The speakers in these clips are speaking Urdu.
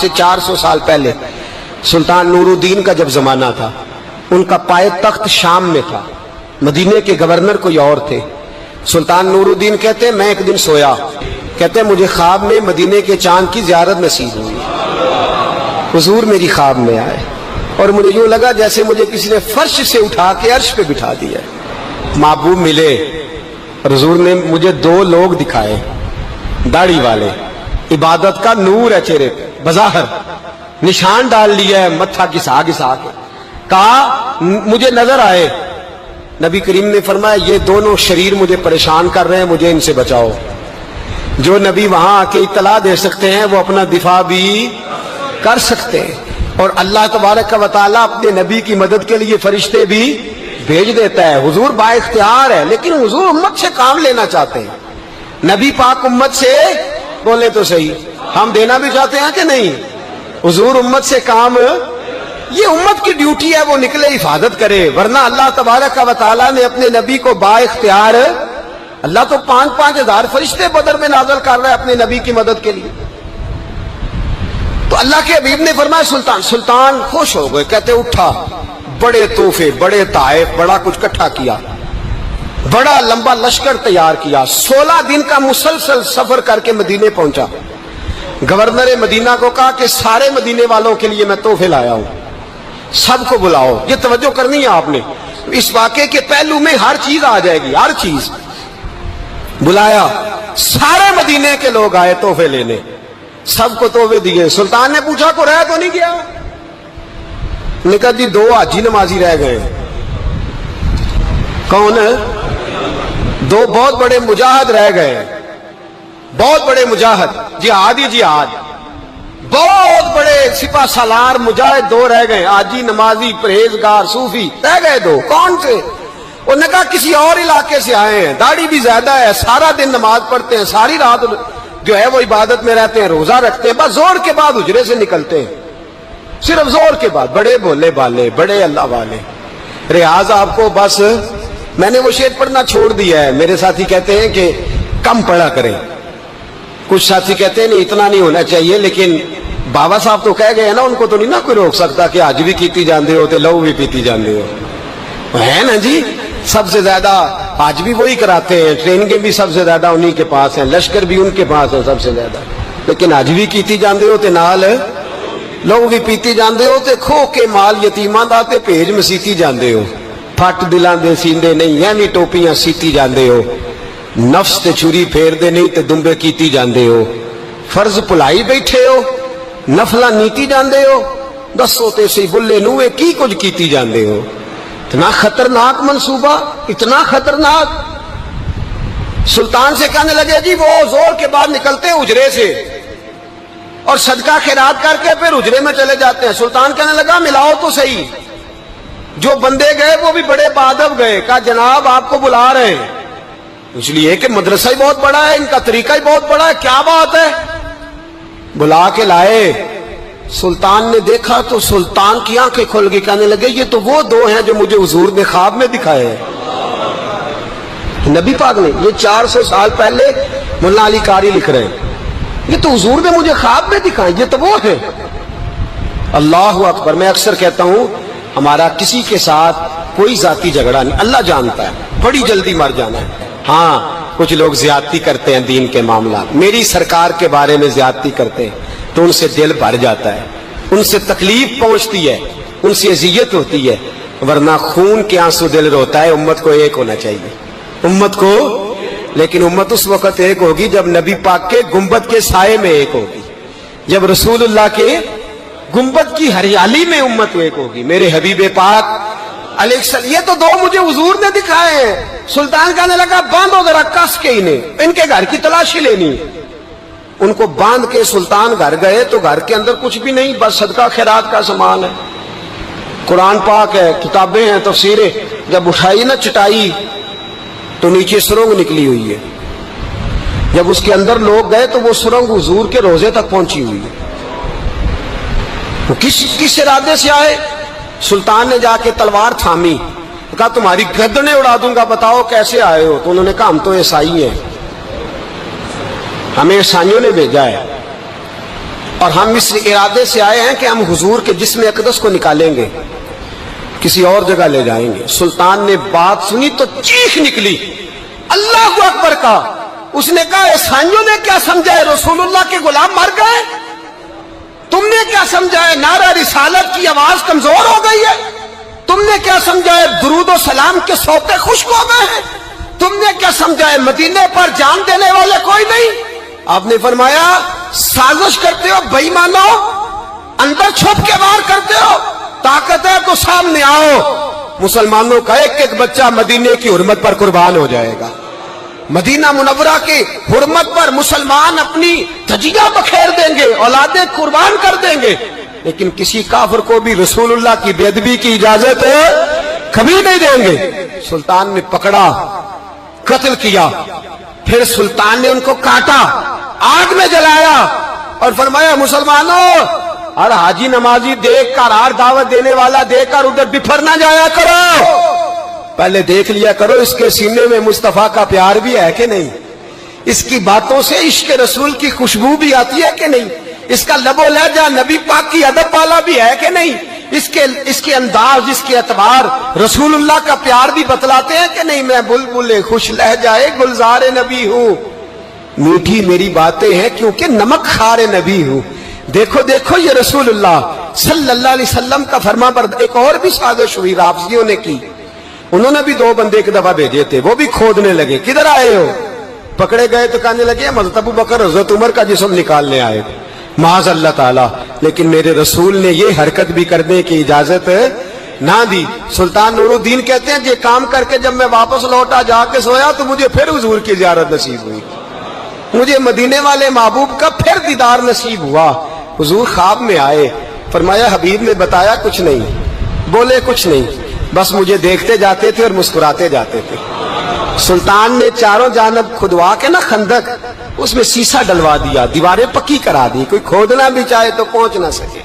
سے 400 سال پہلے سلطان نور الدین کا جب زمانہ تھا، ان کا پائے تخت شام میں تھا، مدینے کے گورنر کوئی اور تھے۔ سلطان نور الدین کہتے ہیں میں ایک دن سویا، کہتے ہیں مجھے خواب میں مدینے کے چاند کی زیارت نصیب ہوئی، حضور میری خواب میں آئے اور مجھے یوں لگا جیسے مجھے کسی نے فرش سے اٹھا کے عرش پہ بٹھا دیا۔ محبوب ملے اور حضور نے مجھے 2 لوگ دکھائے، داڑھی والے، عبادت کا نور ہے چہرے پہ، بظاہر نشان ڈال لیا ہے، متھا گھسا گھسا کے، کہا مجھے نظر آئے۔ نبی کریم نے فرمایا یہ دونوں شریر مجھے پریشان کر رہے ہیں، مجھے ان سے بچاؤ۔ جو نبی وہاں آ کے اطلاع دے سکتے ہیں وہ اپنا دفاع بھی کر سکتے ہیں، اور اللہ تبارک و تعالیٰ اپنے نبی کی مدد کے لیے فرشتے بھی بھیج دیتا ہے۔ حضور با اختیار ہے، لیکن حضور امت سے کام لینا چاہتے ہیں۔ نبی پاک امت سے بولے تو صحیح، ہم دینا بھی چاہتے ہیں کہ نہیں؟ حضور امت سے کام، یہ امت کی ڈیوٹی ہے، وہ نکلے حفاظت کرے، ورنہ اللہ تبارک و تعالیٰ نے اپنے نبی کو با اختیار، اللہ تو 5,000 ہزار فرشتے بدر میں نازل کر رہا ہے اپنے نبی کی مدد کے لیے۔ تو اللہ کے حبیب نے فرمایا سلطان خوش ہو گئے، کہتے اٹھا، بڑے تحفے، بڑے تحائف، بڑا کچھ اکٹھا کیا، بڑا لمبا لشکر تیار کیا، 16 دن کا مسلسل سفر کر کے مدینے پہنچا۔ گورنر مدینہ کو کہا کہ سارے مدینے والوں کے لیے میں تحفے لایا ہوں، سب کو بلاؤ۔ یہ توجہ کرنی ہے آپ نے، اس واقعے کے پہلو میں ہر چیز آ جائے گی، ہر چیز۔ بلایا، سارے مدینے کے لوگ آئے تحفے لینے، سب کو تحفے دیے۔ سلطان نے پوچھا کو رہ تو نہیں گیا؟ نے کہا جی 2 حاجی نمازی رہ گئے۔ کون ہے؟ 2 بہت بڑے مجاہد رہ گئے، بہت بڑے مجاہد، جہادی جہاد، بہت بڑے سپہ سالار مجاہد 2 رہ گئے، حاجی نمازی پرہیزگار صوفی رہ گئے 2۔ کون سے؟ انہوں نے کہا کسی اور علاقے سے آئے ہیں، داڑھی بھی زیادہ ہے، سارا دن نماز پڑھتے ہیں، ساری رات جو ہے وہ عبادت میں رہتے ہیں، روزہ رکھتے ہیں، بس زور کے بعد حجرے سے نکلتے ہیں، صرف زور کے بعد، بڑے بھولے بالے، بڑے اللہ والے۔ ریاض آپ کو بس میں نے وہ شعر پڑھنا چھوڑ دیا ہے، میرے ساتھی کہتے ہیں کہ کم پڑھا کریں، کچھ ساتھی کہتے ہیں نہیں اتنا نہیں ہونا چاہیے، لیکن بابا صاحب تو کہہ گئے ہیں نا، ان کو تو نہیں نا کوئی روک سکتا کہ آج بھی کیتی جاندے ہو تے لو بھی پیتی جاندے ہو، ہے نا جی؟ سب سے زیادہ آج بھی وہی کراتے ہیں، ٹریننگیں بھی سب سے زیادہ انہی کے پاس ہیں، لشکر بھی ان کے پاس ہے سب سے زیادہ، لیکن آج بھی کیتی جاندے ہو تے نال لو بھی پیتی جاندے ہو تے کھو کے مال یتیماں دا تے بھیج مسیتی جاندے ہو، پھٹ دلاں دے سیندے نہیں ایویں ٹوپیاں سیتی جاندے ہو، نفس تے چھری پھیر دے نہیں تے دمبے کیتی جاندے ہو، فرض پلائی بیٹھے ہو، نفلہ نیتی جاندے ہو، دسو تے سی بلے نوے کی کچھ کیتی جاندے ہو۔ اتنا خطرناک منصوبہ، اتنا خطرناک۔ سلطان سے کہنے لگے جی وہ زور کے بعد نکلتے ہیں حجرے سے اور صدقہ خیرات کر کے پھر حجرے میں چلے جاتے ہیں۔ سلطان کہنے لگا ملاؤ تو صحیح، جو بندے گئے وہ بھی بڑے بادب گئے، کہا جناب آپ کو بلا رہے ہیں، اس لیے کہ مدرسہ ہی بہت بڑا ہے، ان کا طریقہ ہی بہت بڑا ہے، کیا بات ہے؟ بلا کے لائے۔ سلطان نے دیکھا تو سلطان کی آنکھیں کھل گئی، کہنے لگے یہ تو وہ 2 ہیں جو مجھے حضور نے خواب میں دکھائے ہیں۔ نبی پاک نے، یہ 400 سال پہلے مولانا علی قاری لکھ رہے ہیں، یہ تو حضور نے مجھے خواب میں دکھائے، یہ تو وہ ہے۔ اللہ اکبر۔ میں اکثر کہتا ہوں ہمارا کسی کے ساتھ کوئی ذاتی جھگڑا نہیں، اللہ جانتا ہے، بڑی جلدی مر جانا ہے۔ ہاں کچھ لوگ زیادتی کرتے ہیں دین کے معاملات، میری سرکار کے بارے میں زیادتی کرتے ہیں تو ان سے دل بھر جاتا ہے، ان سے تکلیف پہنچتی ہے، ان سے اذیت ہوتی ہے، ورنہ خون کے آنسو دل روتا ہے۔ امت کو ایک ہونا چاہیے، امت کو، لیکن امت اس وقت ایک ہوگی جب نبی پاک کے گنبد کے سائے میں ایک ہوگی، جب رسول اللہ کے گنبد کی ہریالی میں امت ایک ہوگی۔ میرے حبیب پاک علیہ السلام، یہ تو 2 مجھے حضور نے دکھائے ہیں۔ سلطان کہنے لگا باندھو ذرا کس کے انہیں، ان کے گھر کی تلاشی لینی۔ ان کو باندھ کے سلطان گھر گئے تو گھر کے اندر کچھ بھی نہیں، بس صدقہ خیرات کا سامان ہے، قرآن پاک ہے، کتابیں ہیں، تفسیریں۔ جب اٹھائی نا چٹائی تو نیچے سرنگ نکلی ہوئی ہے، جب اس کے اندر لوگ گئے تو وہ سرنگ حضور کے روزے تک پہنچی ہوئی ہے۔ وہ کس ارادے سے آئے؟ سلطان نے جا کے تلوار تھامی، کہا تمہاری گردنیں اڑا دوں گا، بتاؤ کیسے آئے ہو؟ تو انہوں نے کہا ہم تو عیسائی ہیں، ہمیں عیسائیوں نے بھیجا ہے، اور ہم اس ارادے سے آئے ہیں کہ ہم حضور کے جسم اقدس کو نکالیں گے، کسی اور جگہ لے جائیں گے۔ سلطان نے بات سنی تو چیخ نکلی، اللہ اکبر کا۔ اس نے کہا عیسائیوں نے کیا سمجھا ہے رسول اللہ کے غلام مر گئے؟ تم نے کیا سمجھا ہے نعرہ رسالت کی آواز کمزور ہو گئی ہے؟ تم نے کیا سمجھا ہے درود و سلام کے سوتے خشک ہو گئے ہیں؟ تم نے کیا سمجھا ہے مدینے پر جان دینے والے کوئی نہیں؟ آپ نے فرمایا سازش کرتے ہو بے ایمانو، اندر چھپ کے وار کرتے ہو، طاقت ہے تو سامنے آؤ۔ مسلمانوں کا ایک ایک بچہ مدینے کی حرمت پر قربان ہو جائے گا، مدینہ منورہ کی حرمت پر مسلمان اپنی دھجیاں بکھیر دیں گے، اولادیں قربان کر دیں گے، لیکن کسی کافر کو بھی رسول اللہ کی بے ادبی کی اجازت کبھی نہیں دیں گے۔ سلطان نے پکڑا، قتل کیا، پھر سلطان نے ان کو کاٹا، آگ میں جلایا اور فرمایا مسلمانوں، اور حاجی نمازی دیکھ کر، ہر دعوت دینے والا دیکھ کر ادھر بفر نہ جایا کرو، پہلے دیکھ لیا کرو اس کے سینے میں مصطفیٰ کا پیار بھی ہے کہ نہیں، اس کی باتوں سے عشق رسول کی خوشبو بھی آتی ہے کہ نہیں، اس کا لب و لہجہ نبی پاک کی ادب والا بھی ہے کہ نہیں، اس کے انداز، اس کے اعتبار رسول اللہ کا پیار بھی بتلاتے ہیں کہ نہیں۔ میں بلبل خوش لہجہ گلزار نبی ہوں، میٹھی میری باتیں ہیں کیونکہ نمک خار نبی ہوں۔ دیکھو دیکھو یہ رسول اللہ صلی اللہ علیہ وسلم کا فرما بردار۔ ایک اور بھی سازش ہوئی رافضیوں نے کی، انہوں نے بھی 2 بندے ایک دفعہ بھیجے تھے، وہ بھی کھودنے لگے، کدھر آئے ہو؟ پکڑے گئے تو کہنے لگے حضرت ابو بکر حضرت عمر کا جسم نکالنے آئے تھے، معاذ اللہ تعالی، لیکن میرے رسول نے یہ حرکت بھی کرنے کی اجازت نہ دی۔ سلطان نور الدین کہتے ہیں یہ کام کر کے جب میں واپس لوٹا، جا کے سویا تو مجھے پھر حضور کی زیارت نصیب ہوئی، مجھے مدینے والے محبوب کا پھر دیدار نصیب ہوا۔ حضور خواب میں آئے، فرمایا حبیب نے بتایا کچھ نہیں، بولے کچھ نہیں، بس مجھے دیکھتے جاتے تھے اور مسکراتے جاتے تھے۔ سلطان نے چاروں جانب کھدوا کے نا خندق، اس میں سیسا ڈلوا دیا، دیواریں پکی کرا دی، کوئی کھودنا بھی چاہے تو پہنچ نہ سکے۔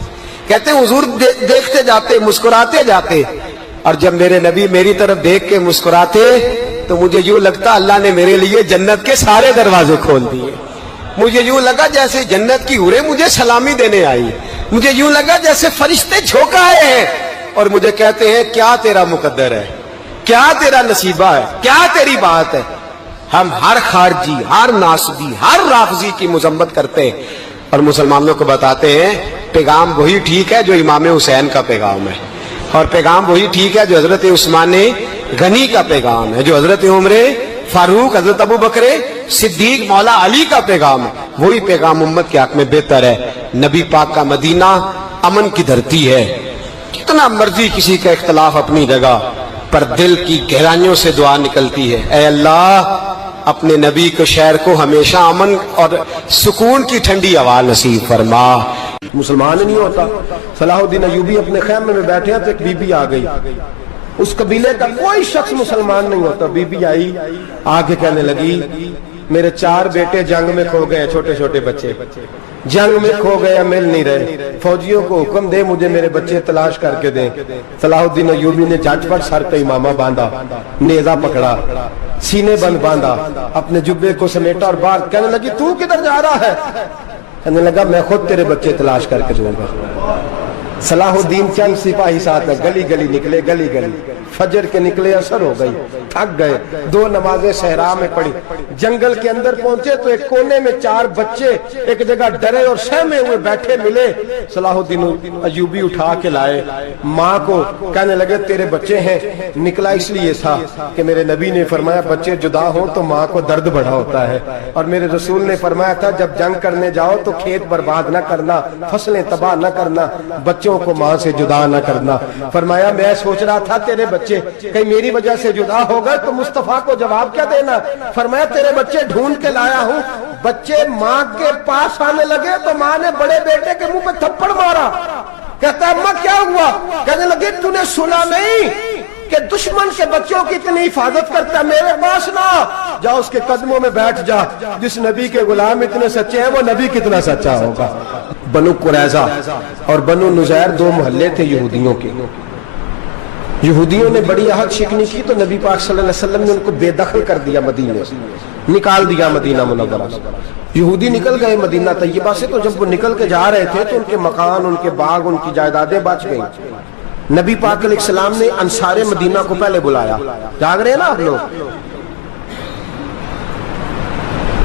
کہتے ہیں حضور دیکھتے جاتے، مسکراتے جاتے، اور جب میرے نبی میری طرف دیکھ کے مسکراتے تو مجھے یوں لگتا اللہ نے میرے لیے جنت کے سارے دروازے کھول دیے۔ مجھے یوں لگا جیسے جنت کی حوریں مجھے سلامی دینے آئی، مجھے یوں لگا جیسے فرشتے جھونکا آئے ہیں اور مجھے کہتے ہیں کیا تیرا مقدر ہے، کیا تیرا نصیبہ ہے، کیا تیری بات ہے۔ ہم ہر خارجی، ہر ناسبی، ہر رافضی کی مذمت کرتے ہیں اور مسلمانوں کو بتاتے ہیں پیغام وہی ٹھیک ہے جو امام حسین کا پیغام ہے، اور پیغام وہی ٹھیک ہے جو حضرت عثمان غنی کا پیغام ہے، جو حضرت عمر فاروق، حضرت ابو بکر صدیق، مولا علی کا پیغام ہے، وہی پیغام امت کے حق میں بہتر ہے۔ نبی پاک کا مدینہ امن کی دھرتی ہے، کتنا مرضی کسی کا اختلاف اپنی جگہ، پر دل کی گہرائیوں سے دعا نکلتی ہے، اے اللہ اپنے نبی کے شہر کو ہمیشہ امن اور سکون کی ٹھنڈی ہوا نصیب فرما۔ مسلمان نہیں ہوتا۔ صلاح الدین ایوبی اپنے خیمے میں بیٹھے ہیں تو ایک بی بی آ گئی، اس قبیلے کا کوئی شخص مسلمان نہیں ہوتا۔ بی بی آئی، آگے کہنے لگی میرے 4 بیٹے جنگ میں کھو گئے، چھوٹے چھوٹے بچے جنگ میں کھو گئے، مل نہیں رہے، فوجیوں کو حکم دے مجھے میرے بچے تلاش کر کے دیں۔ صلاح الدین ایوبی نے جھٹ پٹ سر پہ امامہ باندھا، نیزہ پکڑا، سینے بند باندھا، اپنے جبے کو سمیٹا اور باہر کہنے لگی تو کدھر جا رہا ہے؟ کہنے لگا میں خود تیرے بچے تلاش کر کے دوں گا۔ صلاح الدین چند سپاہی ساتھ گلی گلی نکلے، گلی گلی فجر کے نکلے، اثر ہو گئی، تھک گئے، 2 نمازیں صحرا میں پڑھی، جنگل کے اندر پہنچے تو ایک کونے میں 4 بچے ایک جگہ ڈرے اور سہمے ہوئے بیٹھے ملے۔ صلاح الدین ایوبی اٹھا کے لائے، ماں کو کہنے لگے تیرے بچے ہیں۔ نکلا اس لیے تھا کہ میرے نبی نے فرمایا بچے جدا ہوں تو ماں کو درد بڑا ہوتا ہے، اور میرے رسول نے فرمایا تھا جب جنگ کرنے جاؤ تو کھیت برباد نہ کرنا، فصلیں تباہ نہ کرنا، بچوں کو ماں سے جدا نہ کرنا۔ فرمایا میں سوچ رہا تھا تیرے بچے کہیں میری وجہ سے جدا ہو گئے تو مصطفیٰ کو جواب کیا دینا۔ فرمایا تیرے بچے ڈھونڈ کے لایا ہوں۔ بچے ماں کے پاس آنے لگے تو ماں نے بڑے بیٹے کے منہ پہ تھپڑ مارا۔ کہتا ہے اماں کیا ہوا؟ کہنے لگے تو نے سنا نہیں کہ دشمن کے بچوں کی اتنی حفاظت کرتا ہے، میرے پاس نہ جا، اس کے قدموں میں بیٹھ جا، جس نبی کے غلام اتنے سچے ہیں وہ نبی کتنا سچا ہوگا۔ بنو قریظہ اور بنو نذیر 2 محلے تھے یہودیوں کے، یہودیوں نے بڑی عہد شکنی کی تو نبی پاک صلی اللہ علیہ وسلم نے ان کو بے دخل کر دیا، مدینے سے نکال دیا مدینہ منورہ سے۔ یہودی نکل گئے مدینہ طیبہ سے، تو جب وہ نکل کے جا رہے تھے تو ان کے مکان، ان کے باغ، ان کی جائیدادیں بچ گئیں۔ نبی پاک علیہ السلام نے انصار مدینہ کو پہلے بلایا۔ جاگ رہے ہیں نا آپ لوگ؟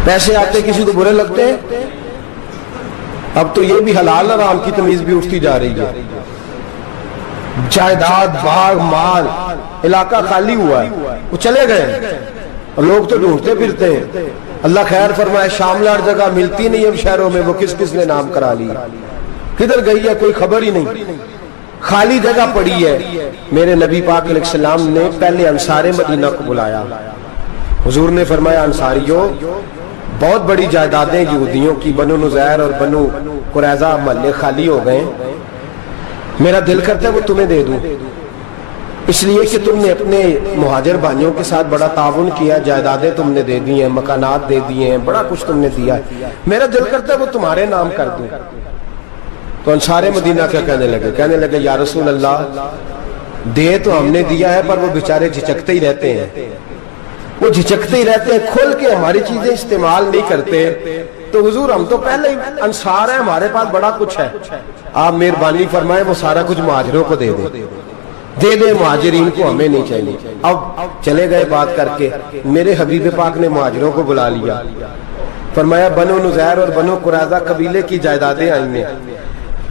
پیسے آتے کسی کو برے لگتے ہیں؟ اب تو یہ بھی حلال حرام کی تمیز بھی اٹھتی جا رہی ہے۔ جائیداد، باغ، مال، علاقہ خالی ہوا ہے، وہ چلے گئے، لوگ تو ڈھونڈتے پھرتے ہیں۔ اللہ خیر فرمائے، شاملہ ہر جگہ ملتی نہیں اب شہروں میں، وہ کس کس نے نام کرا لی، کدھر گئی ہے کوئی خبر ہی نہیں، خالی جگہ پڑی ہے۔ میرے نبی پاک علیہ السلام نے پہلے انصار مدینہ کو بلایا۔ حضور نے فرمایا، انصاریوں، بہت بڑی جائیدادیں یہودیوں کی، بنو نذیر اور بنو قریظہ محلے خالی ہو گئے، میرا دل کرتا ہے وہ تمہیں دے دوں، اس لیے کہ تم نے اپنے مہاجر بھائیوں کے ساتھ بڑا تعاون کیا، جائیدادیں تم نے دے دی ہیں، مکانات دے دیے ہیں، بڑا کچھ تم نے دیا ہے، میرا دل کرتا ہے وہ تمہارے نام کر دوں۔ تو انصار مدینہ کیا کہنے لگے، یا رسول اللہ، دے تو ہم نے دیا ہے پر وہ بیچارے جھچکتے ہی رہتے ہیں، وہ جھچکتے ہی رہتے ہیں، کھول کے ہماری چیزیں استعمال نہیں کرتے۔ تو حضور ہم تو پہلے ہی انصار ہیں، ہمارے پاس بڑا کچھ ہے، آپ مہربانی فرمائیں وہ سارا کچھ مہاجروں کو دے دے، مہاجرین کو ہمیں نہیں چاہیے۔ اب چلے گئے بات کر کے، میرے حبیب پاک نے مہاجروں کو بلا لیا، فرمایا بنو نذیر اور بنو قریظہ قبیلے کی جائیدادیں آئی ہیں،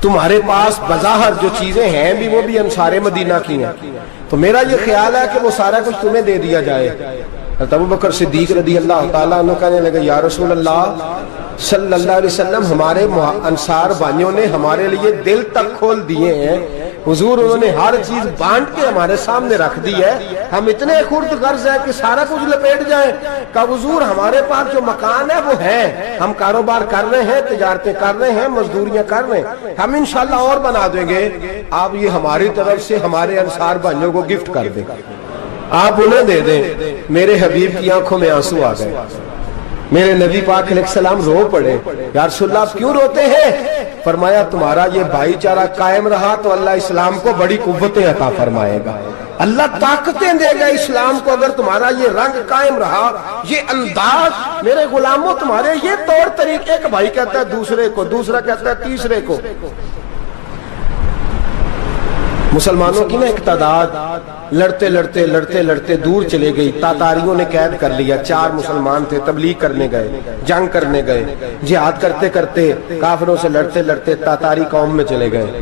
تمہارے پاس بظاہر جو چیزیں ہیں بھی وہ بھی انصار مدینہ کی ہیں، تو میرا یہ خیال ہے کہ وہ سارا کچھ تمہیں دے دیا جائے۔ ابو بکر صدیق رضی اللہ تعالیٰ عنہ کہنے لگے، یا رسول اللہ صلی اللہ علیہ وسلم، ہمارے انصار بھائیوں نے ہمارے لیے دل تک کھول دیے ہیں، حضور انہوں نے ہر چیز بانٹ کے ہمارے سامنے رکھ دی ہے، ہم اتنے خرد غرض ہیں کہ سارا کچھ لپیٹ جائیں۔ کہ حضور ہمارے پاس جو مکان ہے وہ ہے، ہم کاروبار کر رہے ہیں، تجارتیں کر رہے ہیں، مزدوریاں کر رہے ہیں، ہم انشاءاللہ اور بنا دیں گے، آپ یہ ہماری طرف سے ہمارے انصار بھائیوں کو گفٹ کر دیں، آپ انہیں دے دیں۔ میرے حبیب کی آنکھوں میں آنسو آ گئے، میرے نبی پاک علیہ السلام رو پڑے، یا رسول اللہ آپ کیوں روتے ہیں؟ فرمایا تمہارا یہ بھائی چارہ قائم رہا تو اللہ اسلام کو بڑی قوتیں عطا فرمائے گا، اللہ طاقتیں دے گا اسلام کو، اگر تمہارا یہ رنگ قائم رہا، یہ انداز، میرے غلاموں تمہارے یہ طور طریقے، ایک بھائی کہتا ہے دوسرے کو، دوسرا کہتا ہے تیسرے کو۔ مسلمانوں کی نا ایک تعداد لڑتے لڑتے لڑتے لڑتے دور چلے گئی، تاتاریوں نے قید کر لیا، 4 مسلمان تھے، تبلیغ کرنے گئے، جنگ کرنے گئے، جہاد کرتے کرتے کافروں سے لڑتے لڑتے تاتاری قوم میں چلے گئے،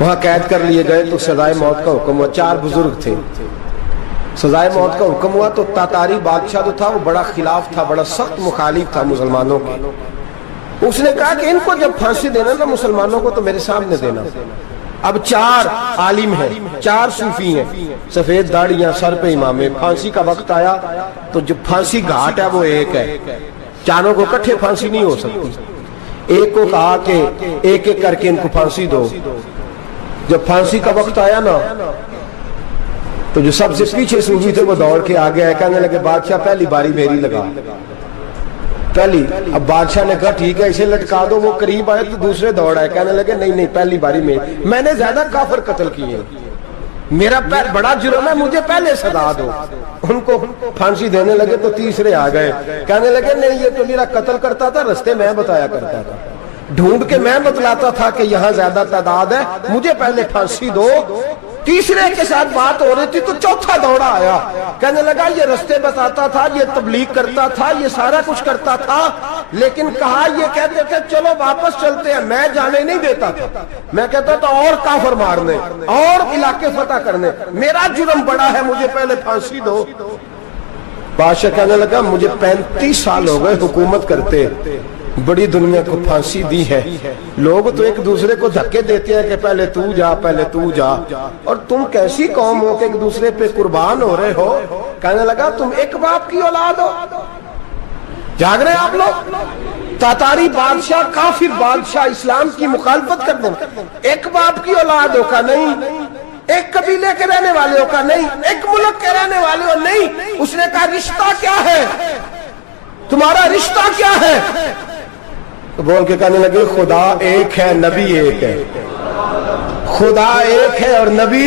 وہاں قید کر لیے گئے تو سزائے موت کا حکم ہوا، 4 بزرگ تھے، سزائے موت کا حکم ہوا تو تاتاری بادشاہ جو تھا وہ بڑا خلاف تھا، بڑا سخت مخالف تھا مسلمانوں کے، اس نے کہا کہ ان کو جب پھانسی دینا نا مسلمانوں کو تو میرے سامنے دینا۔ اب 4 عالم ہیں، 4 صوفی ہیں، سفید داڑیاں، سر پہ امامے، پھانسی کا وقت آیا تو جو پھانسی گھاٹ ہے وہ ایک ہے، چاروں کو کٹھے پھانسی نہیں ہو سکتی، ایک کو کہا کہ ایک ایک کر کے ان کو پھانسی دو۔ جب پھانسی کا وقت آیا نا تو جو سب سے پیچھے صوفی تھے وہ دوڑ کے آگے آئے، کہنے لگے بادشاہ پہلی باری میری لگا، پہلی۔ اب بادشاہ نے کہا ٹھیک ہے اسے لٹکا دو، وہ قریب آئے تو دوسرے دوڑ آئے، کہنے لگے نہیں نہیں پہلی باری میں نے زیادہ کافر قتل کیے، میرا بڑا جرم ہے، مجھے پہلے سزا دو۔ ان کو پھانسی دینے لگے تو تیسرے آ گئے، کہنے لگے نہیں یہ تو میرا قتل کرتا تھا، رستے میں بتایا کرتا تھا، ڈھونڈ کے میں بتلاتا تھا کہ یہاں زیادہ تعداد ہے، مجھے پہلے پھانسی دو۔ تیسرے کے ساتھ بات ہو رہی تھی تو چوتھا دوڑا آیا، کہنے لگا یہ رستے بتاتا تھا، یہ تبلیغ کرتا تھا، یہ سارا کچھ کرتا تھا، لیکن کہا یہ کہتے تھے چلو واپس چلتے ہیں، میں جانے نہیں دیتا تھا، میں کہتا تھا اور کافر مارنے اور علاقے فتح کرنے، میرا جرم بڑا ہے، مجھے پہلے پھانسی دو۔ بادشاہ کہنے لگا مجھے 35 سال ہو گئے حکومت کرتے، بڑی دنیا کو پھانسی دی ہے، لوگ تو ایک دوسرے کو دھکے دیتے ہیں کہ پہلے تو جا پہلے تو جا، اور تم کیسی قوم ہو کہ ایک دوسرے پہ قربان ہو رہے ہو۔ کہنے لگا تم ایک باپ کی اولاد ہو، جاگ رہے آپ لوگ، تاتاری بادشاہ کافر بادشاہ اسلام کی مخالفت کر دیں، ایک باپ کی اولاد ہو کا نہیں، ایک قبیلے کے رہنے والے ہو کا نہیں، ایک ملک کے رہنے والے ہو نہیں۔ اس نے کہا رشتہ کیا ہے تمہارا، رشتہ کیا ہے؟ تو بول کے کہنے لگے خدا ایک ہے نبی ایک ہے، خدا ایک ہے اور نبی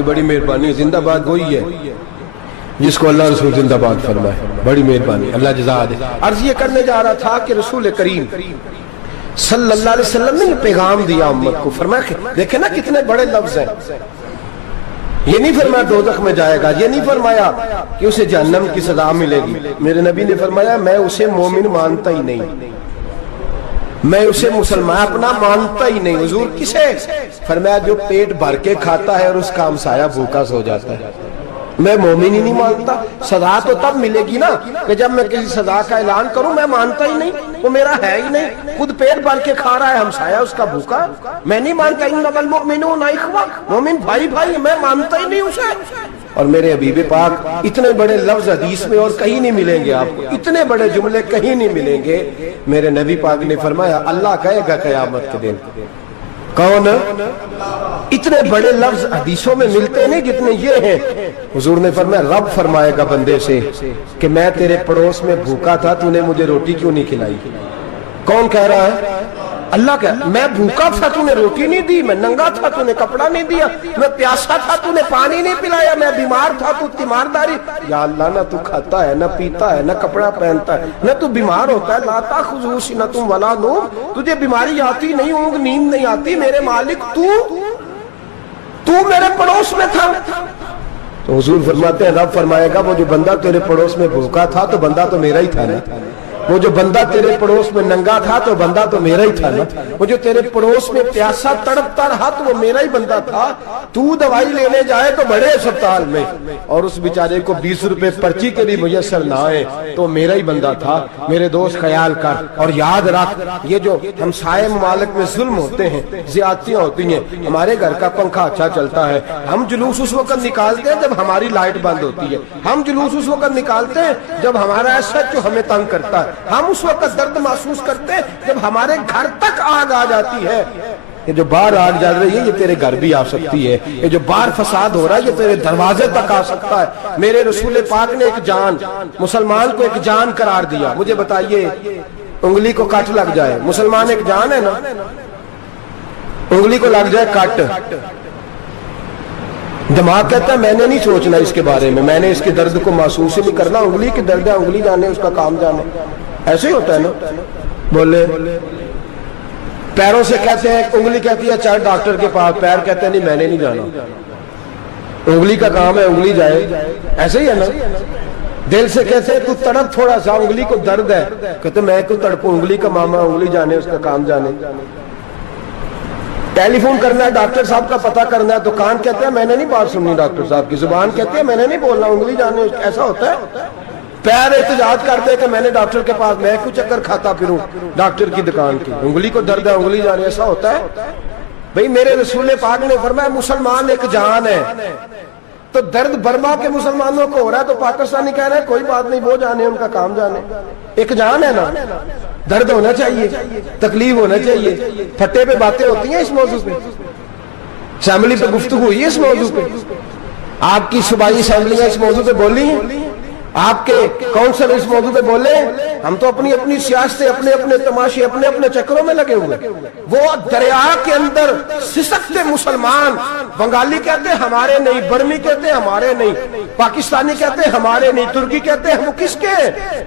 کی بڑی مہربانی, زندہ باد وہی ہے جس کو اللہ رسول زندہ باد فرمائے, بڑی مہربانی, اللہ جزا دے. عرض یہ کرنے جا رہا تھا کہ رسول کریم صلی اللہ علیہ وسلم نے یہ پیغام دیا امت کو. فرمایا دیکھیں نا کتنے بڑے لفظ ہیں. یہ نہیں فرمایا دوزخ میں جائے گا, یہ نہیں فرمایا کہ اسے جہنم کی سزا ملے گی. میرے نبی نے فرمایا میں اسے مومن مانتا ہی نہیں, میں اسے مسلمان اپنا مانتا ہی نہیں. حضور کسے؟ فرمایا جو پیٹ بھر کے کھاتا ہے اور اس کا ہمسایہ بھوکا سو جاتا ہے. میں مومن ہی نہیں مانتا. سزا تو تب ملے گی نا کہ جب میں کسی سزا کا اعلان کروں. میں مانتا ہی نہیں, وہ میرا ہے ہی نہیں. خود پیٹ بھر کے کھا رہا ہے, ہمسایہ اس کا بھوکا. میں نہیں مانتا انما المؤمنون اخوہ, مومن بھائی بھائی, میں مانتا ہی نہیں اسے. اور میرے حبیب پاک اتنے بڑے لفظ حدیث میں اور کہیں نہیں ملیں گے آپ کو, اتنے بڑے جملے کہیں نہیں ملیں گے. میرے نبی پاک نے فرمایا اللہ کہے گا قیامت کے دن, کون؟ اتنے بڑے لفظ حدیثوں میں ملتے نہیں جتنے یہ ہیں. حضور نے فرمایا رب فرمائے گا بندے سے کہ میں تیرے پڑوس میں بھوکا تھا, تو نے مجھے روٹی کیوں نہیں کھلائی؟ کون کہہ رہا ہے؟ اللہ کہہ, میں بھوکا تھا تو نے روٹی نہیں دی, میں ننگا تھا تو نے کپڑا نہیں دیا, میں پیاسا تھا تو نے پانی نہیں پلایا, میں بیمار تھا تو تیمارداری. یا اللہ نہ تو کھاتا ہے, نہ پیتا ہے, نہ کپڑا پہنتا ہے, نہ تو بیمار ہوتا ہے. لا تاخذہ سنۃ ولا نوم, تجھے بیماری آتی نہیں, اونگ نیند نہیں آتی. میرے مالک تو میرے پڑوس میں تھا. تو حضور فرماتے ہیں رب فرمائے گا وہ جو بندہ تیرے پڑوس میں بھوکا تھا تو بندہ تو میرا ہی تھا نا, وہ جو بندہ تیرے پڑوس میں ننگا تھا تو بندہ تو میرا ہی تھا نا, وہ جو تیرے پڑوس میں پیاسا تڑپتا رہا تو وہ میرا ہی بندہ تھا. تو دوائی لینے جائے تو بڑے اسپتال میں اور اس بیچارے کو 20 روپے پرچی کے بھی میسر نہ آئے تو میرا ہی بندہ تھا. میرے دوست خیال کر اور یاد رکھ, یہ جو ہمسائے ممالک میں ظلم ہوتے ہیں, زیادتیاں ہوتی ہیں. ہمارے گھر کا پنکھا اچھا چلتا ہے, ہم جلوس اس وقت نکالتے ہیں جب ہماری لائٹ بند ہوتی ہے. ہم جلوس اس وقت نکالتے ہیں جب ہمارا ایسا جو ہمیں تنگ کرتا ہے. ہم اس وقت درد محسوس کرتے ہیں جب ہمارے گھر تک آگ آ جاتی ہے. یہ جو باہر آگ جل رہی ہے یہ تیرے گھر بھی آ سکتی ہے. یہ جو باہر فساد ہو رہا ہے یہ تیرے دروازے تک آ سکتا ہے. میرے رسول پاک نے ایک جان, مسلمان کو ایک جان قرار دیا. مجھے بتائیے انگلی کو کٹ لگ جائے, مسلمان ایک جان ہے نا, انگلی کو لگ جائے کٹ, دماغ کہتا ہے میں نے نہیں سوچنا اس کے بارے میں نے اس کے درد کو محسوس ہی نہیں کرنا. انگلی کی درد ہے, انگلی جانے, اس کا کام جانے. ایسے ہی ہوتا ہے نا. بولے پیروں سے کہتے ہیں, انگلی کہتی ہے چل ڈاکٹر کے پاس, پیر کہتے ہیں نہیں میں نے نہیں جانا, انگلی کا کام ہے انگلی جائے. ایسے ہی ہے نا. دل سے کہتے ہیں تو تڑپ تھوڑا سا, انگلی کو درد ہے, کہتے میں کو تڑپوں, انگلی کا معاملہ, انگلی جانے, اس کا کام جانے. ٹیلی فون کرنا ہے, ڈاکٹر صاحب کا پتہ کرنا ہے, تو کان کہتے ہیں میں نے نہیں بات سننی ڈاکٹر صاحب کی, زبان کہتے ہیں میں نے نہیں بولنا, انگلی جانے. ایسا ہوتا ہے. پیر احتجاج کرتے کہ میں نے ڈاکٹر کے پاس, میں کچھ چکر کھاتا پھروں ڈاکٹر کی دکان کی, انگلی کو درد ہے انگلی جانے. ایسا ہوتا ہے بھئی. میرے رسول پاک نے فرمایا مسلمان ایک جان ہے. تو درد برما کے مسلمانوں کو ہو رہا ہے تو پاکستانی کہہ رہے ہیں کوئی بات نہیں, وہ جانے, ان کا کام جانے. ایک جان ہے نا. درد ہونا چاہیے, تکلیف ہونا چاہیے. پھٹے پہ باتیں ہوتی ہیں اس موضوع پہ, اسمبلی پہ گفتگو ہوئی ہے اس موضوع پہ, آپ کی صوبائی اسمبلیاں اس موضوع پہ بولی ہیں, آپ کے کونسل اس موضوع پہ بولے. ہم تو اپنی اپنی سیاستیں, اپنے اپنے تماشے, اپنے اپنے چکروں میں لگے ہوئے. وہ دریا کے اندر سسکتے مسلمان, بنگالی کہتے ہیں ہمارے نہیں, برمی کہتے ہیں ہمارے نہیں, پاکستانی کہتے ہیں ہمارے نہیں, ترکی کہتے ہیں وہ کس کے ہیں,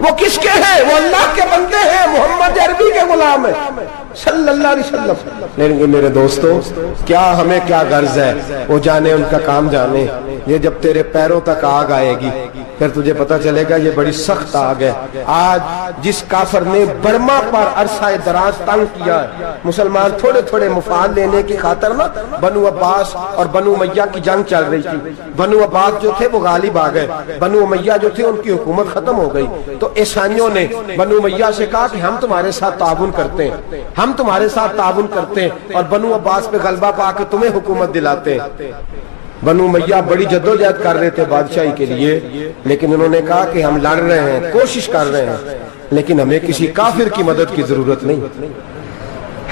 وہ کس کے ہیں؟ وہ اللہ کے بندے ہیں, محمد عربی کے غلام ہیں صلی اللہ علیہ وسلم. لیکن میرے دوستو کیا ہمیں کیا غرض ہے, وہ جانے, ان کا کام جانے. یہ جب تیرے پیروں تک آگ آئے گی پھر تجھے پتہ چلے گا یہ بڑی سخت آگ ہے. آج جس کافر نے برما پر عرصہ دراز تنگ کیا ہے, مسلمان تھوڑے تھوڑے مفاد لینے کی خاطر نا, بنو عباس اور بنو امیہ کی جنگ چل رہی تھی. بنو عباس جو تھے وہ غالب آ گئے, بنو امیہ جو تھے ان کی حکومت ختم ہو گئی. تو عیسائیوں نے بنو امیہ سے کہا کہ ہم تمہارے ساتھ تعاون کرتے ہیں, ہم تمہارے ساتھ تعاون کرتے ہیں اور بنو عباس پہ غلبہ پا کے تمہیں حکومت دلاتے ہیں. بنو امیہ بڑی جدوجہد کر رہے تھے بادشاہی کے لیے, لیکن انہوں نے کہا کہ ہم لڑ رہے ہیں, کوشش کر رہے ہیں, لیکن ہمیں کسی کافر کی مدد کی ضرورت نہیں.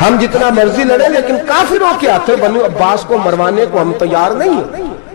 ہم جتنا مرضی لڑیں لیکن کافروں کے ہاتھوں بنو عباس کو مروانے کو ہم تیار نہیں ہیں.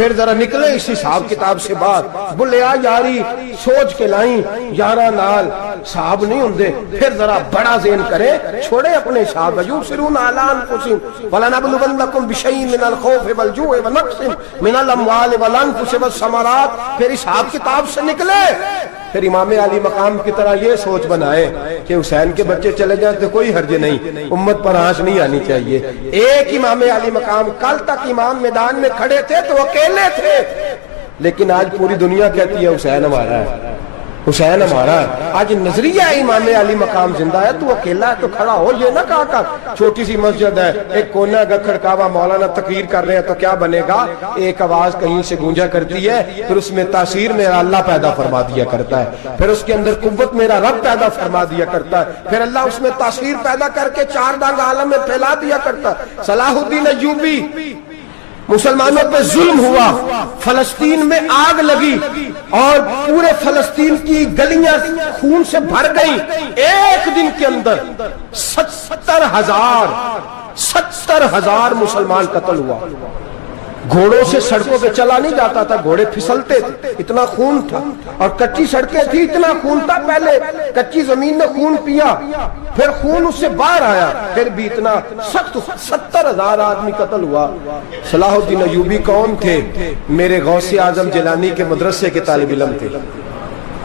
پھر ذرا نکلے اس حساب کتاب سے بات بلیا یاری سوچ کے لائیں یارہ نال صاحب نہیں ہوندے پھر ذرا بڑا ذہن کرے چھوڑے اپنے حساب یبصرون علی انفسہم ولنبلونکم بشیء من الخوف والجوع ونقص من الاموال والانفس والثمرات پھر حساب کتاب سے نکلے پھر امام علی مقام کی طرح یہ سوچ بنائے کہ حسین کے بچے چلے جائیں تو کوئی حرج نہیں امت پر آنچ نہیں آنی چاہیے ایک امام علی مقام کل تک امام میدان میں کھڑے تھے تو اکیلے تھے لیکن آج پوری دنیا کہتی ہے حسین ہمارا ہے حسین ہمارا ہے آج نظریہ امام علی مقام زندہ ہے تو اکیلا ہے تو کھڑا ہو یہ نہ کہا کر چھوٹی سی مسجد ہے ایک کونا کا کھڑکاوا مولانا تقریر کر رہے ہیں تو کیا بنے گا ایک آواز کہیں سے گونجا کرتی ہے پھر اس میں تاثیر میرا اللہ پیدا فرما دیا کرتا ہے پھر اس کے اندر قوت میرا رب پیدا فرما دیا کرتا ہے پھر اللہ اس میں تاثیر پیدا کر کے چار دانگ عالم میں پھیلا دیا کرتا ہے صلاح الدین ایوبی مسلمانوں پہ ظلم ہوا فلسطین میں آگ لگی اور پورے فلسطین کی گلیاں خون سے بھر گئی ایک دن کے اندر 70,000 مسلمان قتل ہوا گھوڑوں سے سڑکوں پہ چلا نہیں جاتا تھا گھوڑے پھسلتے تھے اتنا خون تھا اور کچی سڑکیں تھی اتنا خون تھا پہلے کچی زمین نے خون پیا پھر خون اس سے باہر آیا پھر بھی اتنا سخت 70,000 آدمی قتل ہوا صلاح الدین ایوبی کون تھے میرے غوث اعظم جیلانی کے مدرسے کے طالب علم تھے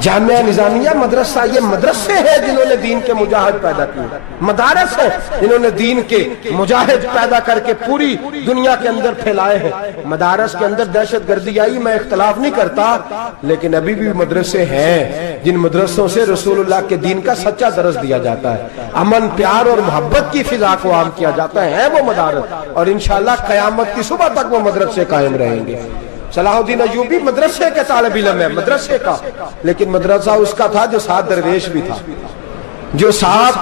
جامعہ نظامیہ مدرسہ یہ مدرسے ہیں جنہوں نے دین کے مجاہد پیدا کیے مدارس ہیں جنہوں نے دین کے مجاہد پیدا کر کے پوری دنیا کے اندر پھیلائے ہیں مدارس کے اندر دہشت گردی آئی میں اختلاف نہیں کرتا لیکن ابھی بھی مدرسے ہیں جن مدرسوں سے رسول اللہ کے دین کا سچا درس دیا جاتا ہے امن پیار اور محبت کی فضا کو عام کیا جاتا ہے وہ مدارس اور انشاءاللہ قیامت کی صبح تک وہ مدرسے قائم رہیں گے صلاح الدین ایوبی مدرسے کے طالب علم ہے مدرسے کا لیکن مدرسہ اس کا تھا جو ساتھ درویش بھی تھا جو ساتھ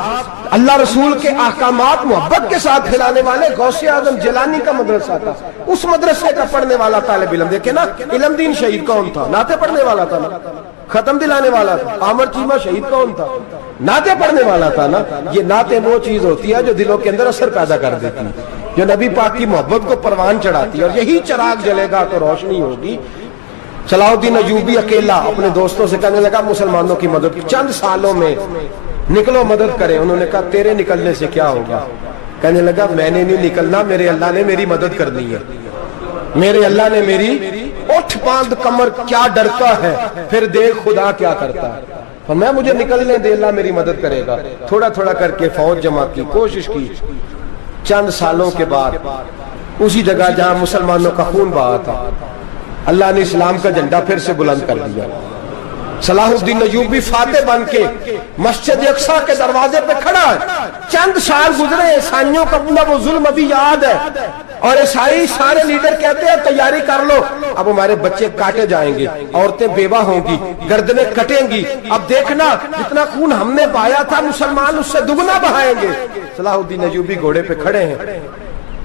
اللہ رسول کے احکامات محبت کے ساتھ پھیلانے والے غوث اعظم جیلانی کا مدرسہ تھا اس مدرسے کا پڑھنے والا طالب علم دیکھیں نا علم دین شہید کون تھا نعتیں پڑھنے والا تھا نا ختم دلانے والا تھا عامر چیمہ شہید کون تھا نعتیں پڑھنے والا تھا نا یہ نعتیں وہ چیز ہوتی ہے جو دلوں کے اندر اثر پیدا کر دیتی ہے جو نبی پاک کی محبت کو پروان چڑھاتی ہے اور یہی چراغ جلے گا تو روشنی ہوگی صلاح الدین ایوبی اکیلا اپنے دوستوں سے کہنے لگا مسلمانوں کی مدد چند سالوں میں نکلو مدد کریں انہوں نے کہا تیرے نکلنے سے کیا ہوگا کہنے لگا میں نے نہیں نکلنا میرے اللہ نے میری مدد کرنی ہے میرے اللہ نے میری اٹھ باندھ کمر کیا ڈرتا ہے پھر دیکھ خدا کیا کرتا ہے اور میں مجھے نکلنے دے اللہ میری مدد کرے گا تھوڑا تھوڑا کر کے فوج جمع کی کوشش کی چند سالوں کے بعد اسی جگہ جہاں مسلمانوں کا خون بہا تھا اللہ نے اسلام کا جھنڈا پھر سے بلند کر دیا صلاح الدین ایوبی فاتح بن کے مسجد اقصی کے دروازے پہ کھڑا ہے چند سال گزرے عیسائیوں کا اپنا وہ ظلم ابھی یاد ہے اور عیسائی سارے لیڈر کہتے ہیں تیاری کر لو اب ہمارے بچے کاٹے جائیں گے عورتیں بیوہ ہوں گی گردنیں کٹیں گی اب دیکھنا جتنا خون ہم نے بہایا تھا مسلمان اس سے دگنا بہائیں گے صلاح الدین ایوبی گھوڑے پہ کھڑے ہیں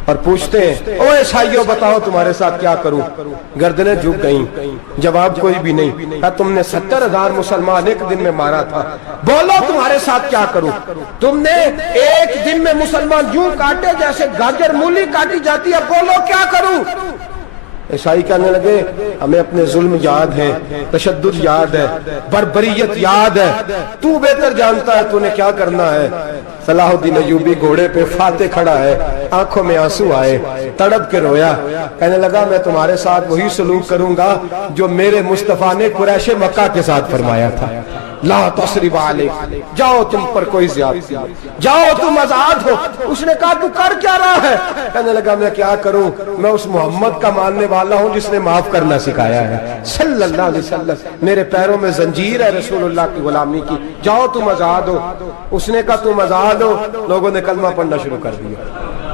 اور پوچھتے ہیں او عیسائیوں بتاؤ تمہارے ساتھ کیا کروں گردنیں جھک گئیں جواب کوئی بھی نہیں کہا تم نے 70,000 مسلمان ایک دن میں مارا تھا بولو تمہارے ساتھ کیا کروں تم نے ایک دن میں مسلمان یوں کاٹے جیسے گاجر مولی کاٹی جاتی ہے بولو کیا کروں عیسائی کہنے لگے ہمیں اپنے ظلم یاد ہے تشدد یاد ہے بربریت یاد ہے تو بہتر جانتا ہے تو نے کیا کرنا ہے صلاح الدین ایوبی گھوڑے پہ فاتح کھڑا ہے آنکھوں میں آنسو آئے تڑپ کے رویا کہنے لگا میں تمہارے ساتھ وہی سلوک کروں گا جو میرے مصطفیٰ نے قریش مکہ کے ساتھ فرمایا تھا لا تصریب علیک جاؤ تم پر کوئی زیادتی جاؤ تم آزاد ہو اس نے کہا تو کر کیا رہا ہے کہنے لگا میں کیا کروں میں اس محمد کا ماننے والا ہوں جس نے معاف کرنا سکھایا ہے صلی اللہ علیہ وسلم میرے پیروں میں زنجیر ہے رسول اللہ کی غلامی کی جاؤ تم آزاد ہو اس نے کہا تم آزاد ہو لوگوں نے کلمہ پڑھنا شروع کر دیا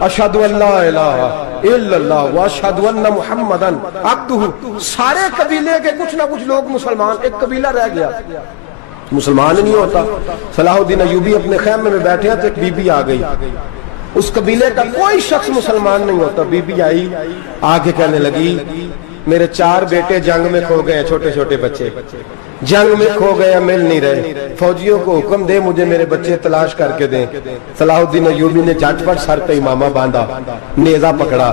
اشہد ان لا الہ الا اللہ واشہد ان محمدن عبدہ سارے قبیلے کے کچھ نہ کچھ لوگ مسلمان ایک قبیلہ رہ گیا مسلمان نہیں ہوتا صلاح الدین ایوبی اپنے خیمے میں بیٹھے ہیں تو ایک بی بی آ گئی اس قبیلے کا کوئی شخص مسلمان نہیں ہوتا بی بی آئی آگے کہنے لگی میرے 4 بیٹے جنگ میں کھو گئے چھوٹے چھوٹے بچے جنگ میں کھو گئے مل نہیں رہے فوجیوں کو حکم دے مجھے میرے بچے تلاش کر کے دیں صلاح الدین ایوبی نے جھٹ پٹ سر پہ امامہ باندھا نیزہ پکڑا